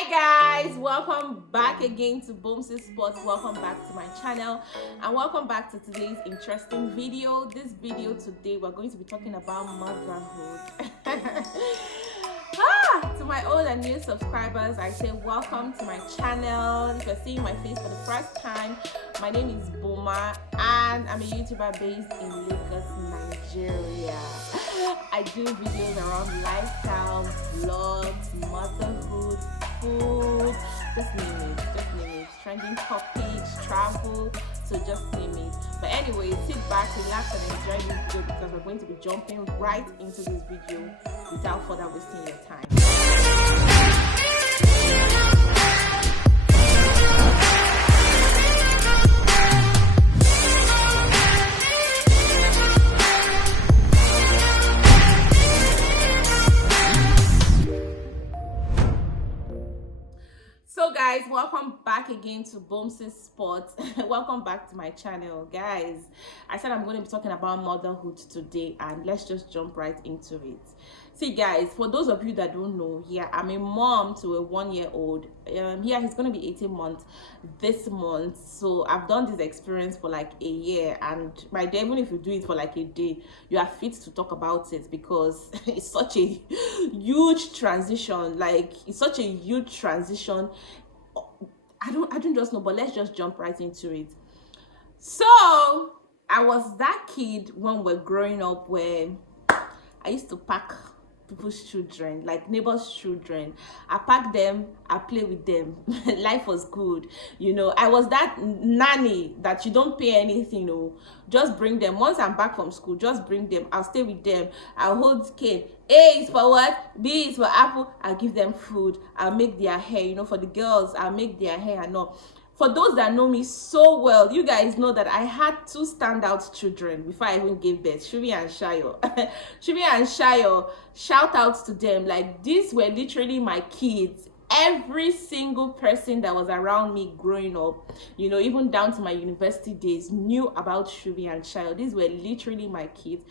Hi guys, welcome back again to Boymum Sports. Welcome back to my channel and welcome back to today's interesting video. This video today we're going to be talking about motherhood. To my old and new subscribers, I say welcome to my channel. If you're seeing my face for the first time, my name is Boymum and I'm a YouTuber based in Lagos, Nigeria. I do videos around lifestyle, vlogs, motherhood, food, just name it, trending topics, travel, so just name it. But anyway, sit back, relax and enjoy this video because we're going to be jumping right into this video without further wasting your time. So guys, welcome back again to Boymum Sports. Welcome back to my channel. Guys, I said I'm going to be talking about motherhood today and let's just jump right into it. See guys, for those of you that don't know, I'm a mom to a 1-year-old. He's going to be 18 months this month. So I've done this experience for like a year, and by then, even if you do it for like a day, you are fit to talk about it because it's such a huge transition. I don't just know, but let's just jump right into it. So I was that kid when we're growing up where I used to pack people's children, like neighbors' children. I pack them, I play with them. Life was good, you know. I was that nanny that you don't pay anything, just bring them. Once I'm back from school, just bring them. I'll stay with them. I'll hold cane. A is for what? B is for apple. I'll give them food. I'll make their hair, for the girls, I'll make their hair and all. For those that know me so well, you guys know that I had two standout children before I even gave birth, Shubi and Shayo. Shubi and Shayo, shout out to them. Like, these were literally my kids. Every single person that was around me growing up, even down to my university days, knew about Shubi and Shayo. These were literally my kids.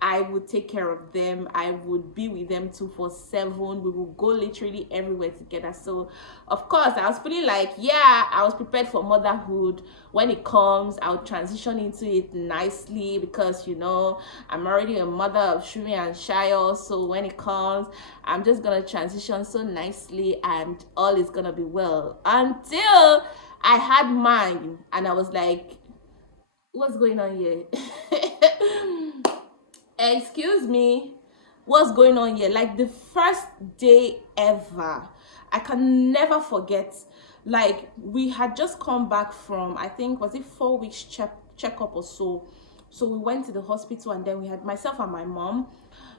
I would take care of them. I would be with them 24/7. We would go literally everywhere together. So, of course, I was feeling like, I was prepared for motherhood. When it comes, I'll transition into it nicely because, I'm already a mother of Shumi and Shayo. So when it comes, I'm just going to transition so nicely and all is going to be well. Until I had mine and I was like, what's going on here? Excuse me, what's going on here? Like, the first day ever, I can never forget. Like, we had just come back from, I think, was it 4 weeks checkup or so. So we went to the hospital and then we had myself and my mom,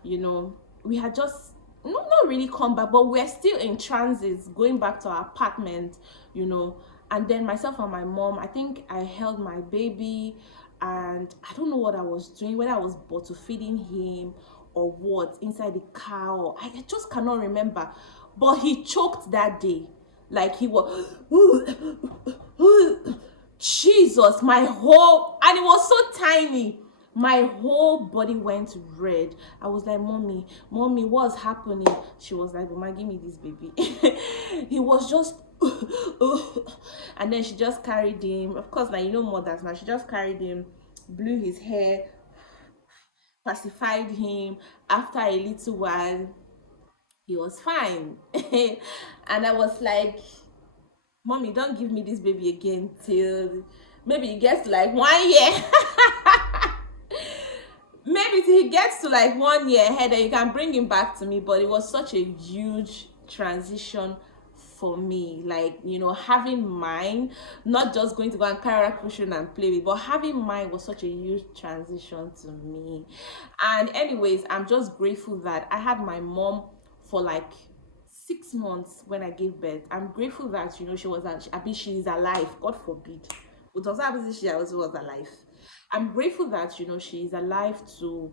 we had just not really come back, but we're still in transit going back to our apartment, and then myself and my mom, I think I held my baby and I don't know what I was doing, whether I was bottle feeding him or what, inside the car, or I just cannot remember. But he choked that day. Like, he was Jesus, and it was so tiny. My whole body went red. I was like, mommy, what's happening? She was like, Mama, give me this baby. He was just and then she just carried him. Of course, now mothers now. She just carried him, blew his hair, pacified him. After a little while, he was fine. And I was like, mommy, don't give me this baby again till maybe it gets to like 1 year. Maybe till he gets to like 1 year ahead and you can bring him back to me. But it was such a huge transition for me, like, having mine, not just going to go and carry a cushion and play with, but having mine was such a huge transition to me. And anyways, I'm just grateful that I had my mom for like 6 months when I gave birth. I'm grateful that she is alive. God forbid, but also she was alive. I'm grateful that she is alive to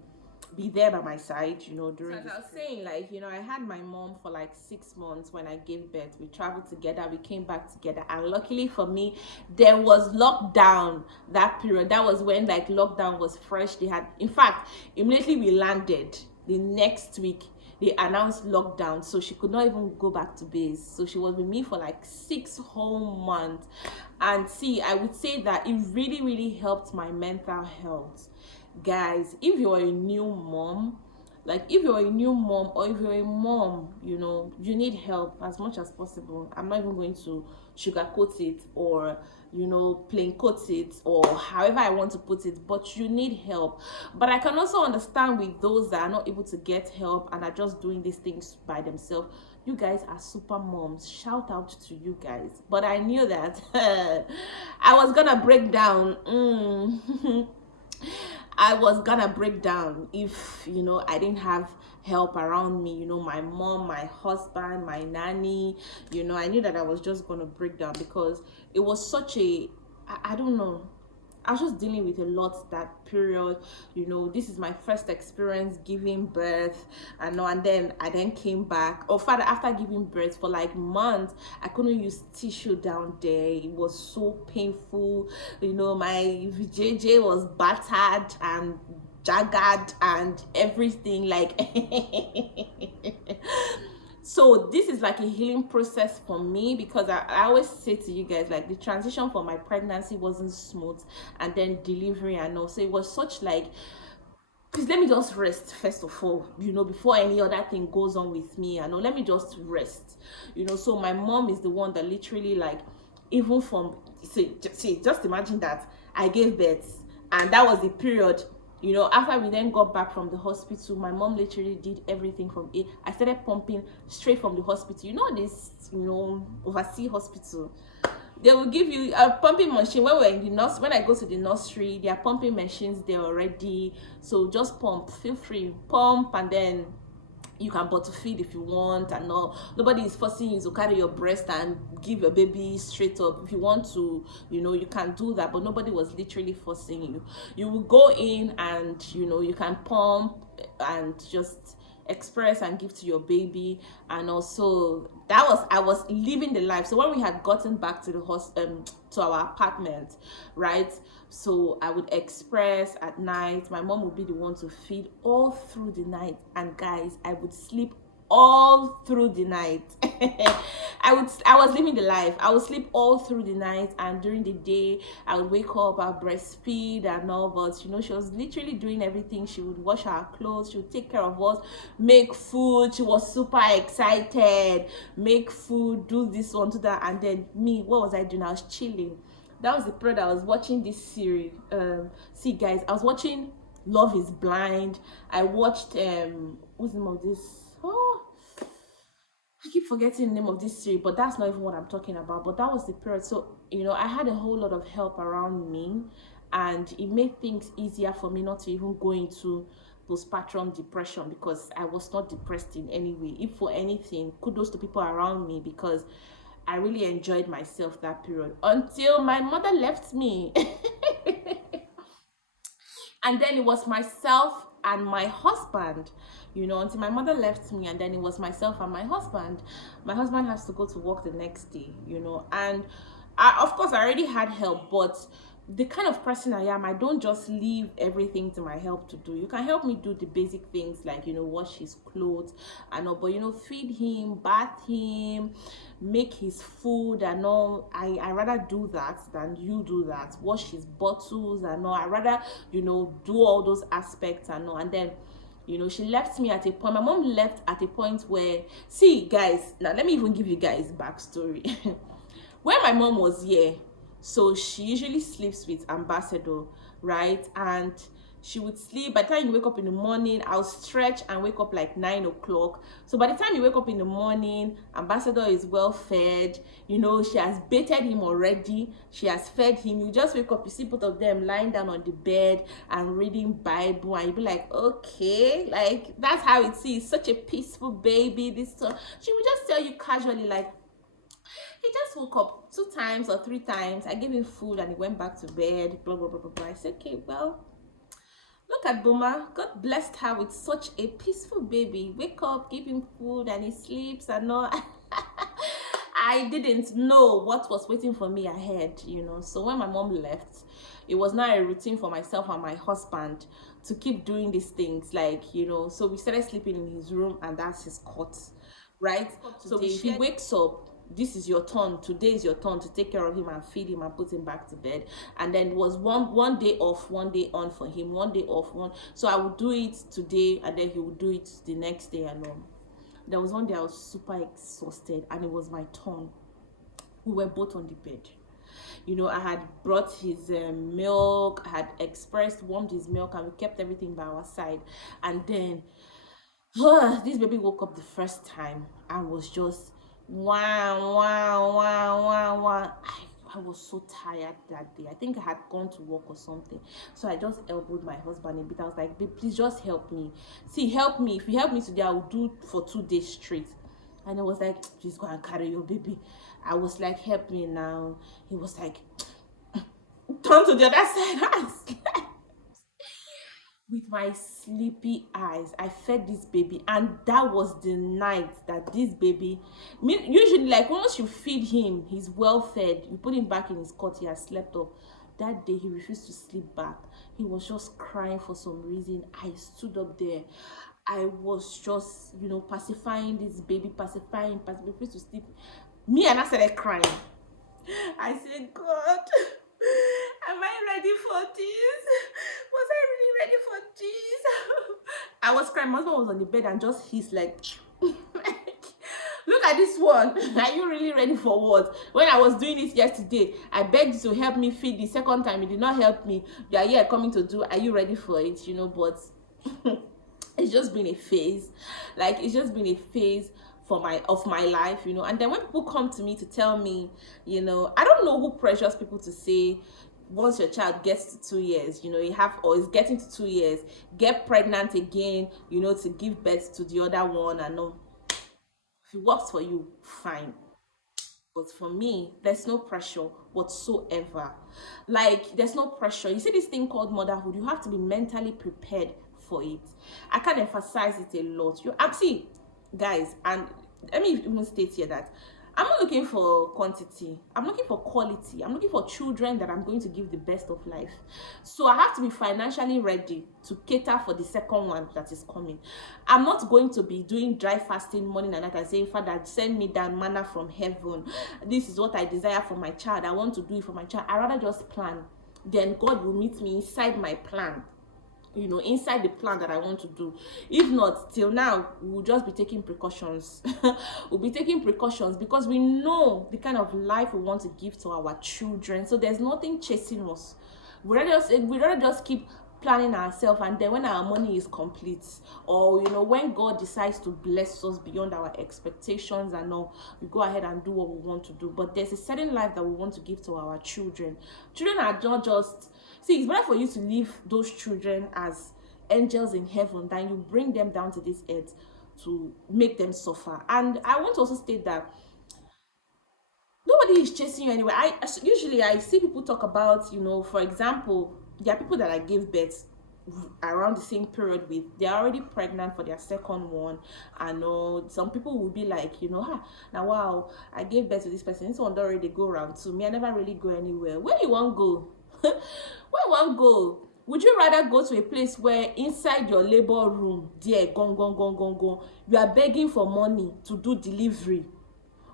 be there by my side, during this. As I was saying, like, I had my mom for like 6 months when I gave birth. We traveled together, we came back together, and luckily for me, there was lockdown that period. That was when like lockdown was fresh. They had, in fact, immediately we landed, the next week they announced lockdown, so she could not even go back to base. So she was with me for like 6 whole months. And see, I would say that it really, really helped my mental health. Guys, if you're a new mom, like if you're a new mom, or if you're a mom, you need help as much as possible. I'm not even going to sugarcoat it, or plain coat it, or however I want to put it, but you need help. But I can also understand with those that are not able to get help and are just doing these things by themselves. You guys are super moms. Shout out to you guys. But I knew that I was gonna break down. I was gonna break down if I didn't have help around me, my mom, my husband, my nanny. I knew that I was just gonna break down, because it was such a, I don't know, I was just dealing with a lot that period. This is my first experience giving birth, and then I then came back. Or father, after giving birth for like months, I couldn't use tissue down there. It was so painful. My VJJ was battered and jagged and everything, like so this is like a healing process for me, because I always say to you guys, like, the transition for my pregnancy wasn't smooth, and then delivery and all. So it was such like, please let me just rest first of all, before any other thing goes on with me. Let me just rest. So my mom is the one that literally, like, even from, see, just imagine that I gave birth, and that was the period. After we then got back from the hospital, my mom literally did everything from it. I started pumping straight from the hospital. This, overseas hospital, they will give you a pumping machine. When we're in the nurse, when I go to the nursery, there are pumping machines there already. So just pump, feel free, pump, and then you can bottle feed if you want, and all. Nobody is forcing you to carry your breast and give your baby straight up. If you want to, you can do that, but nobody was literally forcing you. You will go in and you can pump and just express and give to your baby. And also, I was living the life. So when we had gotten back to the to our apartment, right, so I would express at night. My mom would be the one to feed all through the night, and guys, I would sleep all through the night. I was living the life. I would sleep all through the night, and during the day I would wake up, I'll breastfeed and all. But she was literally doing everything. She would wash our clothes, she would take care of us, make food. She was super excited, make food, do this one, do that. And then me, what was I doing? I was chilling. That was the period I was watching this series. See guys, I was watching Love is Blind. I watched what's the name of this? Oh, I keep forgetting the name of this series, but that's not even what I'm talking about. But that was the period. So I had a whole lot of help around me, and it made things easier for me not to even go into postpartum depression, because I was not depressed in any way. If for anything, kudos to people around me, because I really enjoyed myself that period until my mother left me. And then it was myself and my husband, until my mother left me. And then it was myself and my husband. My husband has to go to work the next day, and of course I already had help, but the kind of person I am, I don't just leave everything to my help to do. You can help me do the basic things, like wash his clothes and all, but feed him, bath him, make his food and all. I rather do that than you do that. Wash his bottles and all. I rather do all those aspects and all. And then she left me at a point. My mom left at a point where, see guys, now let me even give you guys backstory. When my mom was here, so she usually sleeps with Ambassador, right? And she would sleep. By the time you wake up in the morning, I'll stretch and wake up like 9 o'clock. So by the time you wake up in the morning, Ambassador is well fed. She has baited him already. She has fed him. You just wake up, you see both of them lying down on the bed and reading Bible, and you be like, okay, like that's how it is. Such a peaceful baby. She would just tell you casually, like, he just woke up 2 times or 3 times. I gave him food and he went back to bed, blah, blah, blah, blah, blah. I said, okay, well, look at Boma. God blessed her with such a peaceful baby. Wake up, give him food, and he sleeps and all. I didn't know what was waiting for me ahead, So when my mom left, it was now a routine for myself and my husband to keep doing these things, like, so we started sleeping in his room, and that's his cot, right? So if he wakes up, this is your turn, today is your turn to take care of him and feed him and put him back to bed. And then it was one day off, one day on for him, one day off, one. So I would do it today, and then he would do it the next day. And there was one day I was super exhausted, and it was my turn. We were both on the bed. I had brought his milk, I had expressed warmed his milk, and we kept everything by our side. And then this baby woke up the first time and was just wow, wow, wow, wow, wow. I was so tired that day. I think I had gone to work or something. So I just elbowed my husband a bit. I was like, babe, please just help me. See, help me. If you help me today, I will do for 2 days straight. And I was like, please go and carry your baby. I was like, help me now. He was like, turn to the other side. I was like, with my sleepy eyes, I fed this baby, and that was the night that this baby, usually, like, once you feed him, he's well fed, you put him back in his cot, he has slept off. That day he refused to sleep back. He was just crying for some reason. I stood up there. I was just, pacifying this baby, pacifying, refused to sleep. Me, and I started crying. I said, God, am I ready for this? Was I really ready for this? I was crying. My husband was on the bed and just he's like, look at this one. Are you really ready for what? When I was doing it yesterday, I begged you to help me feed. The second time, you did not help me. You are here coming to do. Are you ready for it? But it's just been a phase. Like, it's just been a phase of my life. And then when people come to me to tell me, I don't know who pressures people to say, once your child gets to 2 years, you have, or is getting to 2 years, get pregnant again, to give birth to the other one. And no, if it works for you, fine. But for me, there's no pressure whatsoever. Like, there's no pressure. You see this thing called motherhood, you have to be mentally prepared for it. I can't emphasize it a lot. See, guys, and let me even state here that I'm not looking for quantity. I'm looking for quality. I'm looking for children that I'm going to give the best of life. So I have to be financially ready to cater for the second one that is coming. I'm not going to be doing dry fasting morning and night and saying, Father, send me that manna from heaven. This is what I desire for my child. I want to do it for my child. I rather just plan. Then God will meet me inside my plan. Inside the plan that I want to do. If not, till now, we'll just be taking precautions. We'll be taking precautions because we know the kind of life we want to give to our children. So there's nothing chasing us. We'd rather just keep planning ourselves, and then when our money is complete, or when God decides to bless us beyond our expectations and all, we go ahead and do what we want to do. But there's a certain life that we want to give to our children. Children are not just, see, it's better for you to leave those children as angels in heaven than you bring them down to this earth to make them suffer. And I want to also state that nobody is chasing you anywhere. Usually I see people talk about, for example, there are people that I gave birth around the same period with. They're already pregnant for their second one. I know some people will be like, now wow, I gave birth to this person. This one don't already go around to me. I never really go anywhere. Where you want go? Where you want go? Would you rather go to a place where inside your labor room, there, gone, you are begging for money to do delivery?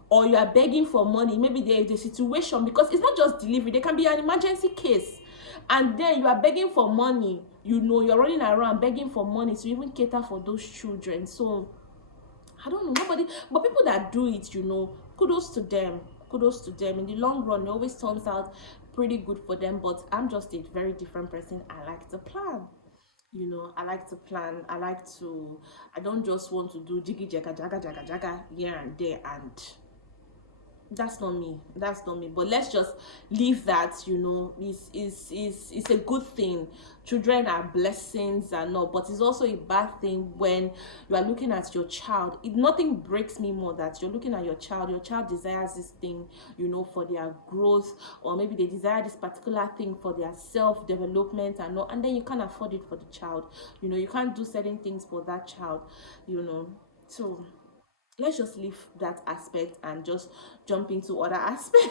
Or you are begging for money, maybe there is a situation, because it's not just delivery, there can be an emergency case, and then you are begging for money, you're running around begging for money to even cater for those children. So I don't know, nobody, but people that do it, kudos to them. In the long run, it always turns out pretty good for them. But I'm just a very different person. I like to plan. I like to plan. I don't just want to do jiggy jaga here and there, and that's not me. But let's just leave that. It's a good thing. Children are blessings and all, but it's also a bad thing when you are looking at your child. Nothing breaks me more that you're looking at your child desires this thing, for their growth, or maybe they desire this particular thing for their self-development and all, and then you can't afford it for the child. You can't do certain things for that child. So let's just leave that aspect and just jump into other aspects.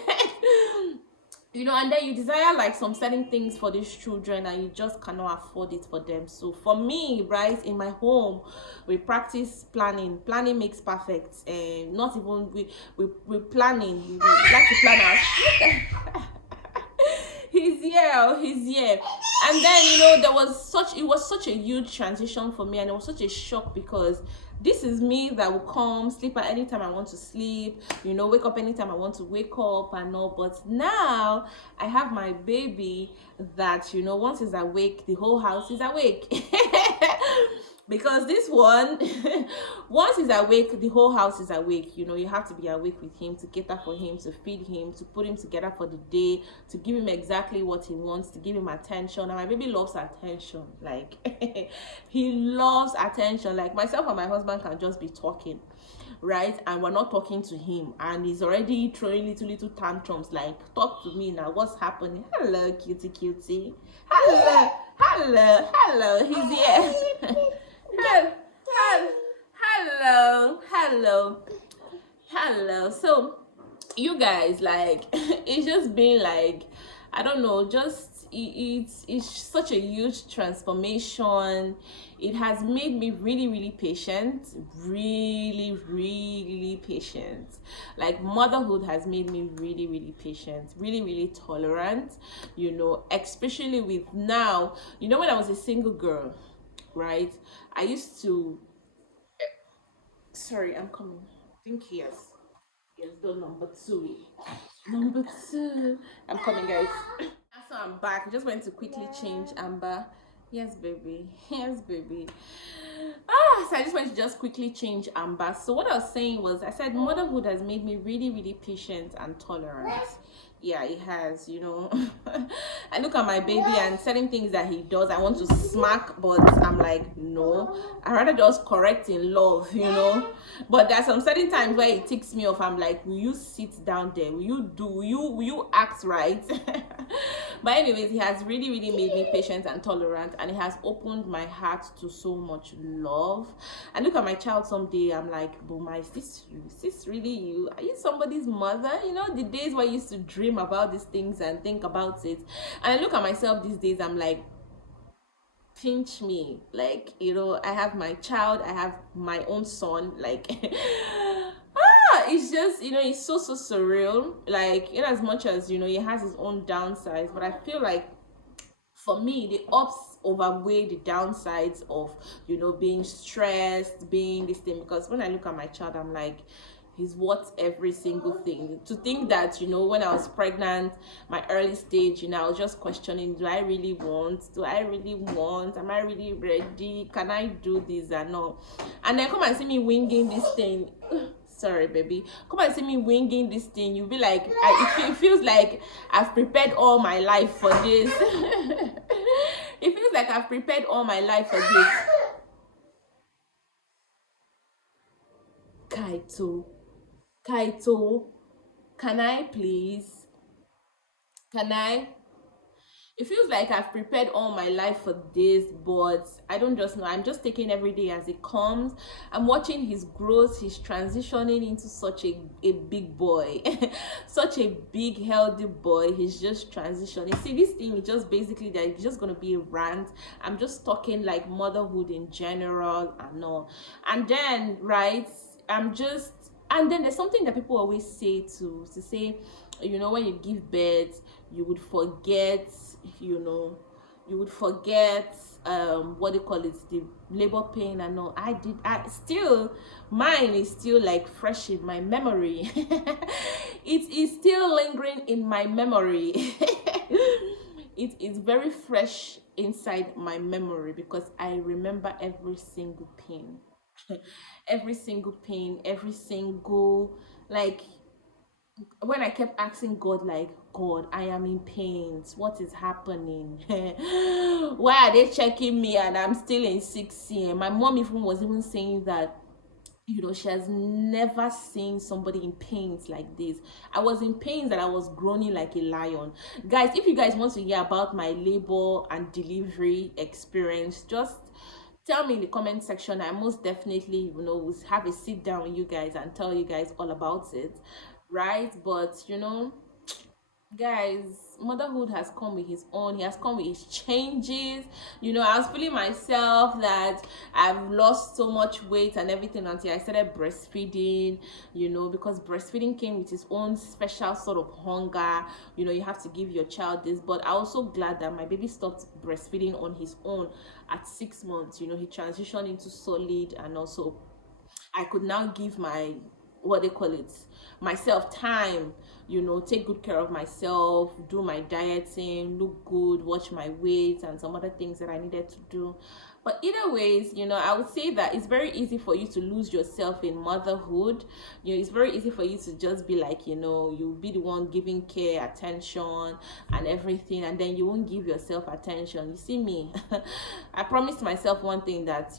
and then you desire like some certain things for these children and you just cannot afford it for them. So for me, right, in my home, we practice planning makes perfect, and not even we planning, we like to plan our he's here. And then there was such it was such a huge transition for me, and it was such a shock because this is me that will come sleep at any time I want to sleep, wake up anytime I want to wake up and all. But now I have my baby that once he's awake, the whole house is awake. Because this one, once he's awake, the whole house is awake. You have to be awake with him, to cater for him, to feed him, to put him together for the day, to give him exactly what he wants, to give him attention. And my baby loves attention. Like, he loves attention. Like, myself and my husband can just be talking, right, and we're not talking to him, and he's already throwing little tantrums like, talk to me now, what's happening? Hello, cutie. Hello, he's here. Hel- hel- hello. So you guys, like, it's just been like, I don't know, just it's such a huge transformation. It has made me really patient, really patient. Like, motherhood has made me really patient, really tolerant, especially with now, when I was a single girl, right? I used to, sorry, I'm coming. I think yes, door number two. Number two. I'm coming, guys. So I'm back. I just went to quickly change Amber. Yes, baby. Yes, baby. So I just went to just quickly change Amber. So what I was saying was, I said motherhood has made me really patient and tolerant. Yeah, it has. I look at my baby and certain things that he does, I want to smack, but I'm like, no, I rather just correct in love. But there's some certain times where it ticks me off. I'm like, will you sit down there? Will you act right? But anyways, he has really made me patient and tolerant, and it has opened my heart to so much love. I look at my child someday, I'm like, Boma, is this you? Is this really you? Are you somebody's mother? The days where I used to dream about these things and think about it. And I look at myself these days, I'm like, pinch me. Like, I have my child, I have my own son, like, it's just, it's so surreal. Like, in as much as, he has his own downsides, but I feel like for me the ups overweigh the downsides of being stressed, being this thing. Because when I look at my child, I'm like, he's worth every single thing. To think that when I was pregnant, my early stage, I was just questioning, do I really want, am I really ready, can I do this and all? And then come and see me winging this thing. Sorry, baby. Come and see me winging this thing. You'll be like, it feels like I've prepared all my life for this. It feels like I've prepared all my life for this. Kaito, can I please? Can I? It feels like I've prepared all my life for this, but I don't just know. I'm just taking every day as it comes. I'm watching his growth. He's transitioning into such a big boy, such a big, healthy boy. He's just transitioning. See, this thing is just basically that it's just going to be a rant. I'm just talking like motherhood in general and all. And then, right, and then there's something that people always say to say, when you give birth, you would forget, you would forget what they call it, the labor pain and all. I still, mine is still like fresh in my memory. It is still lingering in my memory. It is very fresh inside my memory because I remember every single pain. Every single pain, every single, like, when I kept asking God, like, God, I am in pains. What is happening? Why are they checking me and I'm still in 6 My mom even was even saying that, she has never seen somebody in pains like this. I was in pains that I was groaning like a lion. Guys, if you guys want to hear about my labor and delivery experience, just tell me in the comment section. I most definitely, will have a sit down with you guys and tell you guys all about it, right? But Guys, motherhood has come with his own, he has come with his changes. I was feeling myself that I've lost so much weight and everything until I started breastfeeding. Because breastfeeding came with its own special sort of hunger. You have to give your child this. But I'm also glad that my baby stopped breastfeeding on his own at 6 months. He transitioned into solid, and also I could now give my, what they call it, myself time, take good care of myself, do my dieting, look good, watch my weight, and some other things that I needed to do. But either ways, I would say that it's very easy for you to lose yourself in motherhood. It's very easy for you to just be like, you'll be the one giving care, attention, and everything, and then you won't give yourself attention. You see me, I promised myself one thing, that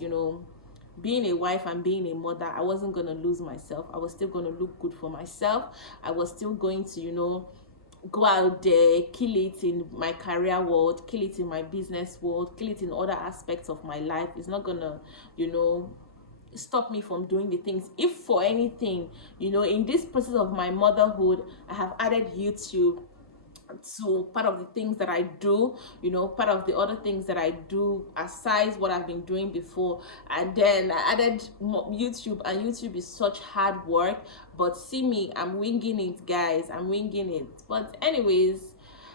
being a wife and being a mother, I wasn't going to lose myself. I was still going to look good for myself. I was still going to, go out there, kill it in my career world, kill it in my business world, kill it in other aspects of my life. It's not going to, stop me from doing the things. If for anything, in this process of my motherhood, I have added YouTube to part of the things that I do, part of the other things that I do aside what I've been doing before. And then I added YouTube, and YouTube is such hard work. But see me, I'm winging it, guys. I'm winging it. But anyways,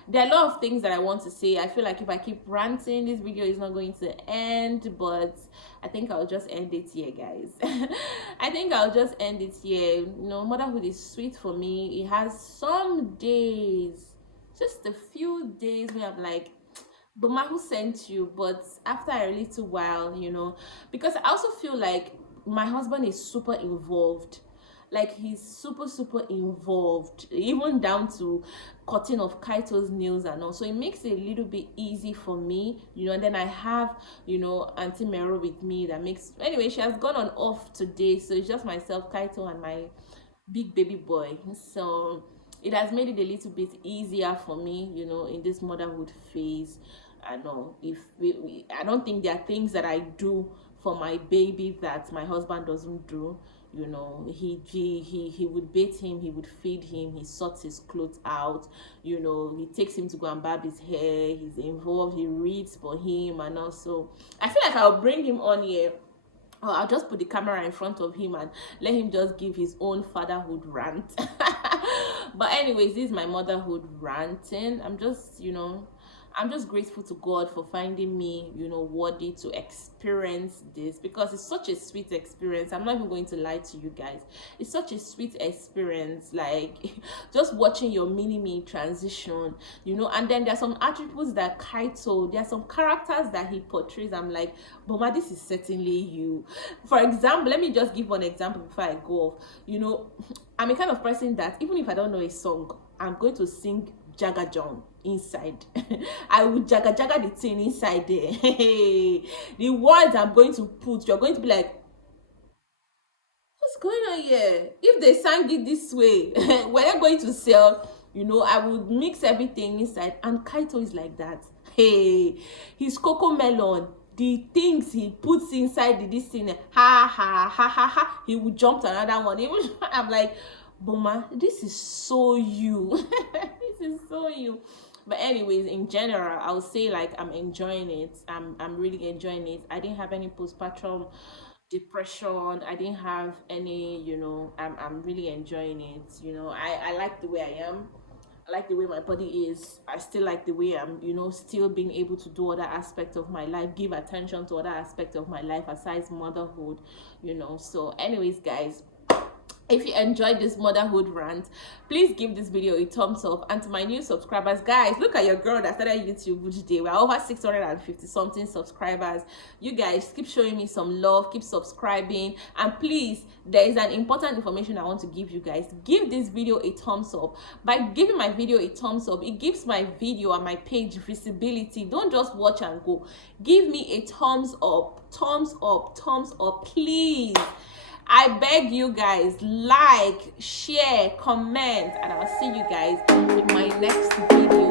there are a lot of things that I want to say. I feel like if I keep ranting, this video is not going to end, but I think I'll just end it here, guys. I think I'll just end it here. Motherhood is sweet for me. It has some days, just a few days, where I'm like, Boma, who sent you? But after a little while, because I also feel like my husband is super involved. Like, he's super involved, even down to cutting of Kaito's nails and all. So it makes it a little bit easy for me, and then I have, Auntie Mero with me. That makes, anyway, she has gone on off today, so it's just myself, Kaito, and my big baby boy. So it has made it a little bit easier for me, in this motherhood phase. I know, I don't think there are things that I do for my baby that my husband doesn't do. He would bathe him, he would feed him, he sorts his clothes out, he takes him to go and barb his hair, he's involved, he reads for him. And also, I feel like I'll bring him on here, or I'll just put the camera in front of him and let him just give his own fatherhood rant. But anyways, this is my motherhood ranting. I'm just grateful to God for finding me, worthy to experience this, because it's such a sweet experience. I'm not even going to lie to you guys. It's such a sweet experience, like just watching your mini-me transition, and then there's some attributes that Kaito, there are some characters that he portrays. I'm like, Boma, this is certainly you. For example, let me just give one example before I go off. I'm a kind of person that even if I don't know a song, I'm going to sing Jaga John inside. I will jaga the thing inside there. The words I'm going to put, you're going to be like, what's going on here? If they sang it this way, when I'm going to sell, I would mix everything inside. And Kaito is like that. Hey, his cocoa melon, the things he puts inside this thing, ha ha ha ha ha, he would jump to another one. I'm like, Boma, this is so you. This is so you. But anyways, in general, I would say like I'm enjoying it. I'm really enjoying it. I didn't have any postpartum depression. I didn't have any, I'm really enjoying it. I like the way I am. I like the way my body is. I still like the way I'm, still being able to do other aspects of my life, give attention to other aspects of my life aside motherhood, So anyways, guys, if you enjoyed this motherhood rant, please give this video a thumbs up. And to my new subscribers, guys, look at your girl that started YouTube which day. We're over 650 something subscribers. You guys keep showing me some love, keep subscribing, and please, there is an important information I want to give you guys. Give this video a thumbs up. By giving my video a thumbs up, it gives my video and my page visibility. Don't just watch and go. Give me a thumbs up, please. I beg you guys, like, share, comment, and I'll see you guys in my next video.